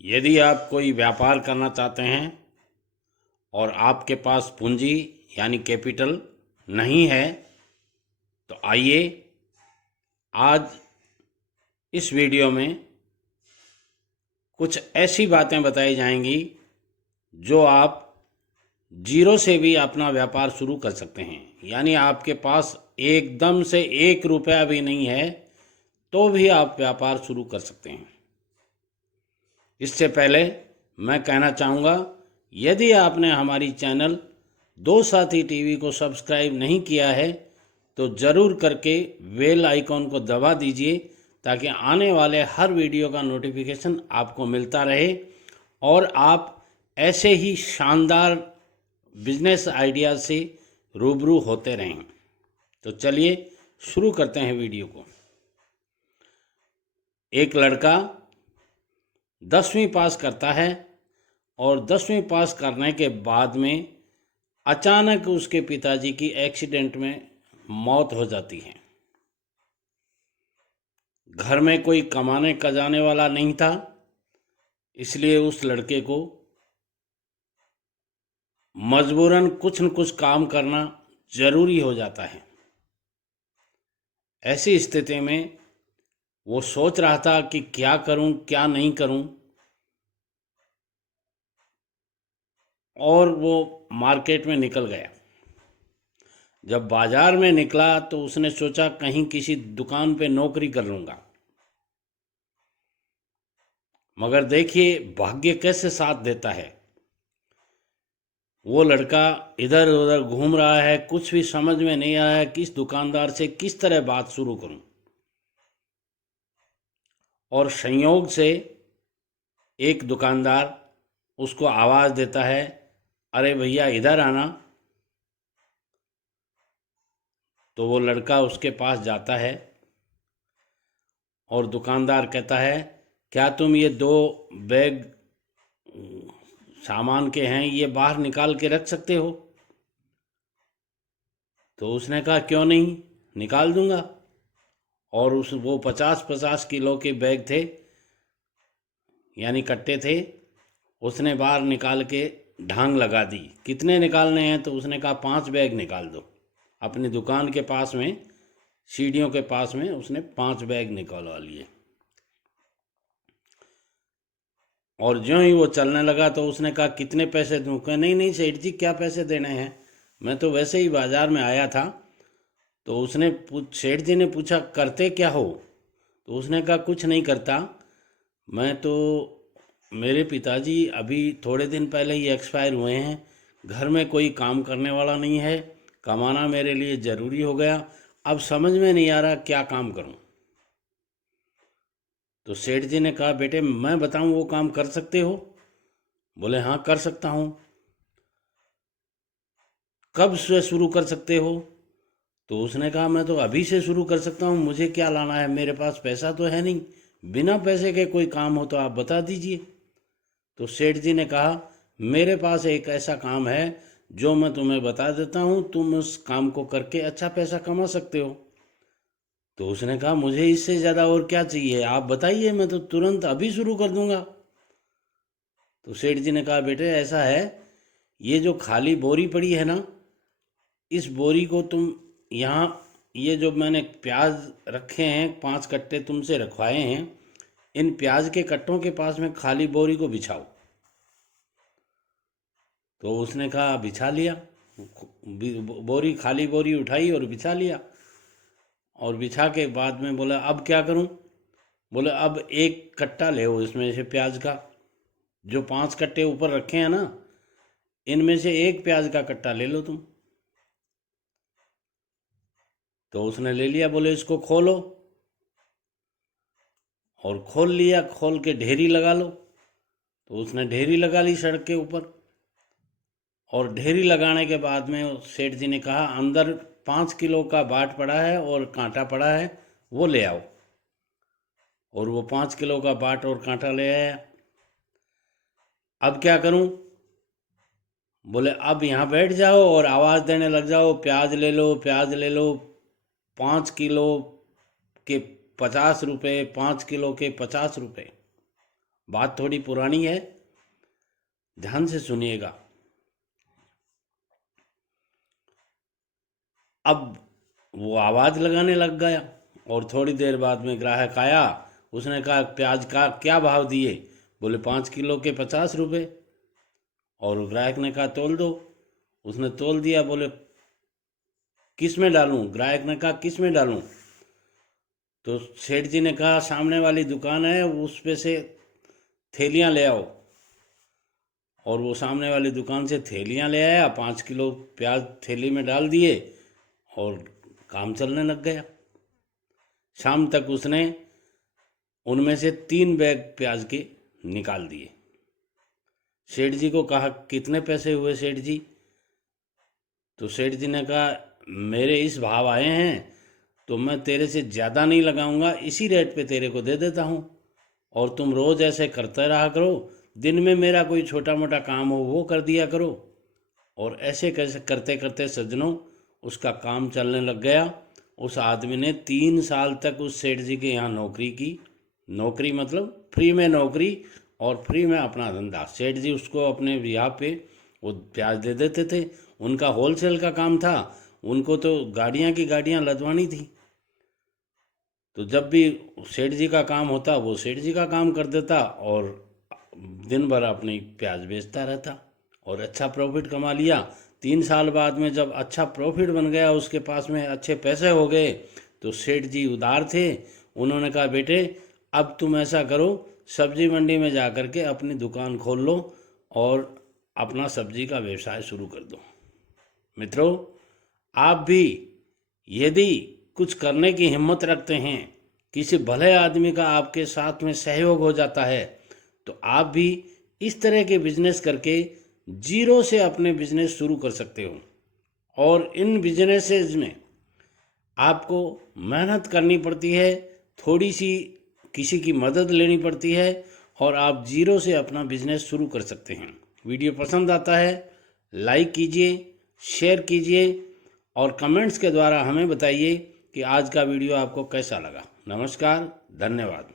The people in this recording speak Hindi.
यदि आप कोई व्यापार करना चाहते हैं और आपके पास पूंजी यानी कैपिटल नहीं है तो आइए आज इस वीडियो में कुछ ऐसी बातें बताई जाएंगी जो आप जीरो से भी अपना व्यापार शुरू कर सकते हैं। यानी आपके पास एकदम से 1 रुपया भी नहीं है तो भी आप व्यापार शुरू कर सकते हैं। इससे पहले मैं कहना चाहूँगा, यदि आपने हमारी चैनल दो साथी टीवी को सब्सक्राइब नहीं किया है तो ज़रूर करके बेल आइकॉन को दबा दीजिए ताकि आने वाले हर वीडियो का नोटिफिकेशन आपको मिलता रहे और आप ऐसे ही शानदार बिजनेस आइडिया से रूबरू होते रहें। तो चलिए शुरू करते हैं वीडियो को। एक लड़का 10वीं पास करता है और 10वीं पास करने के बाद में अचानक उसके पिताजी की एक्सीडेंट में मौत हो जाती है। घर में कोई कमाने का जाने वाला नहीं था, इसलिए उस लड़के को मजबूरन कुछ न कुछ काम करना जरूरी हो जाता है। ऐसी स्थिति में वो सोच रहा था कि क्या करूं क्या नहीं करूं, और वो मार्केट में निकल गया। जब बाजार में निकला तो उसने सोचा कहीं किसी दुकान पे नौकरी कर लूंगा, मगर देखिए भाग्य कैसे साथ देता है। वो लड़का इधर उधर घूम रहा है, कुछ भी समझ में नहीं आया किस दुकानदार से किस तरह बात शुरू करूं, और संयोग से एक दुकानदार उसको आवाज़ देता है, अरे भैया इधर आना। तो वो लड़का उसके पास जाता है और दुकानदार कहता है, क्या तुम ये 2 बैग सामान के हैं, ये बाहर निकाल के रख सकते हो? तो उसने कहा क्यों नहीं, निकाल दूंगा। और वो 50-50 किलो के बैग थे, यानी कट्टे थे। उसने बाहर निकाल के ढांग लगा दी। कितने निकालने हैं? तो उसने कहा 5 बैग निकाल दो। अपनी दुकान के पास में, सीढ़ियों के पास में उसने 5 बैग निकलवा लिए। और ज्यों ही वो चलने लगा तो उसने कहा कितने पैसे दूं? कहा नहीं नहीं सेठ जी, क्या पैसे देने हैं, मैं तो वैसे ही बाजार में आया था। तो सेठ जी ने पूछा करते क्या हो? तो उसने कहा कुछ नहीं करता, मैं तो, मेरे पिताजी अभी थोड़े दिन पहले ही एक्सपायर हुए हैं, घर में कोई काम करने वाला नहीं है, कमाना मेरे लिए ज़रूरी हो गया, अब समझ में नहीं आ रहा क्या काम करूं। तो सेठ जी ने कहा बेटे मैं बताऊं वो काम कर सकते हो? बोले हाँ कर सकता हूँ। कब से शुरू कर सकते हो? तो उसने कहा मैं तो अभी से शुरू कर सकता हूँ, मुझे क्या लाना है, मेरे पास पैसा तो है नहीं, बिना पैसे के कोई काम हो तो आप बता दीजिए। तो सेठ जी ने कहा मेरे पास एक ऐसा काम है जो मैं तुम्हें बता देता हूँ, तुम उस काम को करके अच्छा पैसा कमा सकते हो। तो उसने कहा मुझे इससे ज़्यादा और क्या चाहिए, आप बताइए, मैं तो तुरंत अभी शुरू कर दूंगा। तो सेठ जी ने कहा बेटे ऐसा है, ये जो खाली बोरी पड़ी है ना, इस बोरी को तुम यहाँ, ये जो मैंने प्याज रखे हैं 5 कट्टे तुमसे रखवाए हैं, इन प्याज के कट्टों के पास में खाली बोरी को बिछाओ। तो उसने कहा बिछा लिया। खाली बोरी उठाई और बिछा लिया। और बिछा के बाद में बोला अब क्या करूं? बोले अब एक कट्टा ले इसमें से प्याज का, जो 5 कट्टे ऊपर रखे हैं ना, इनमें से एक प्याज का कट्टा ले लो तुम। तो उसने ले लिया। बोले इसको खोलो, और खोल लिया। खोल के ढेरी लगा लो। तो उसने ढेरी लगा ली सड़क के ऊपर। और ढेरी लगाने के बाद में सेठ जी ने कहा अंदर 5 किलो का बाट पड़ा है और कांटा पड़ा है, वो ले आओ। और वो 5 किलो का बाट और कांटा ले आया। अब क्या करूं? बोले अब यहाँ बैठ जाओ और आवाज़ देने लग जाओ, प्याज ले लो, प्याज ले लो, 5 किलो के 50 रुपये, 5 किलो के 50 रुपये। बात थोड़ी पुरानी है, ध्यान से सुनिएगा। अब वो आवाज़ लगाने लग गया और थोड़ी देर बाद में ग्राहक आया। उसने कहा प्याज का क्या भाव दिए? बोले 5 किलो के 50 रुपये। और ग्राहक ने कहा तोल दो। उसने तोल दिया। बोले किस में डालूं? ग्राहक ने कहा किस में डालूं? तो सेठ जी ने कहा सामने वाली दुकान है, उस पे से थैलियाँ ले आओ। और वो सामने वाली दुकान से थैलियाँ ले आया, 5 किलो प्याज थैली में डाल दिए और काम चलने लग गया। शाम तक उसने उनमें से 3 बैग प्याज के निकाल दिए। सेठ जी को कहा कितने पैसे हुए सेठ जी? तो सेठ जी ने कहा मेरे इस भाव आए हैं तो मैं तेरे से ज़्यादा नहीं लगाऊंगा, इसी रेट पे तेरे को दे देता हूँ। और तुम रोज़ ऐसे करते रहा करो, दिन में मेरा कोई छोटा मोटा काम हो वो कर दिया करो। और ऐसे कैसे करते करते सज्जनों उसका काम चलने लग गया। उस आदमी ने 3 साल तक उस सेठ जी के यहाँ नौकरी की। नौकरी मतलब फ्री में नौकरी और फ्री में अपना धंधा। सेठ जी उसको अपने यहाँ पे वो प्याज दे देते थे। उनका होलसेल का काम था, उनको तो गाड़ियाँ की गाड़ियाँ लदवानी थी। तो जब भी सेठ जी का काम होता वो सेठ जी का काम कर देता और दिन भर अपनी प्याज बेचता रहता और अच्छा प्रॉफिट कमा लिया। 3 साल बाद में जब अच्छा प्रॉफिट बन गया, उसके पास में अच्छे पैसे हो गए, तो सेठ जी उदार थे। उन्होंने कहा बेटे अब तुम ऐसा करो, सब्जी मंडी में जा कर के अपनी दुकान खोल लो और अपना सब्जी का व्यवसाय शुरू कर दो। मित्रों, आप भी यदि कुछ करने की हिम्मत रखते हैं, किसी भले आदमी का आपके साथ में सहयोग हो जाता है, तो आप भी इस तरह के बिजनेस करके जीरो से अपने बिजनेस शुरू कर सकते हो। और इन बिजनेसेस में आपको मेहनत करनी पड़ती है, थोड़ी सी किसी की मदद लेनी पड़ती है और आप जीरो से अपना बिजनेस शुरू कर सकते हैं। वीडियो पसंद आता है लाइक कीजिए, शेयर कीजिए और कमेंट्स के द्वारा हमें बताइए कि आज का वीडियो आपको कैसा लगा। नमस्कार, धन्यवाद।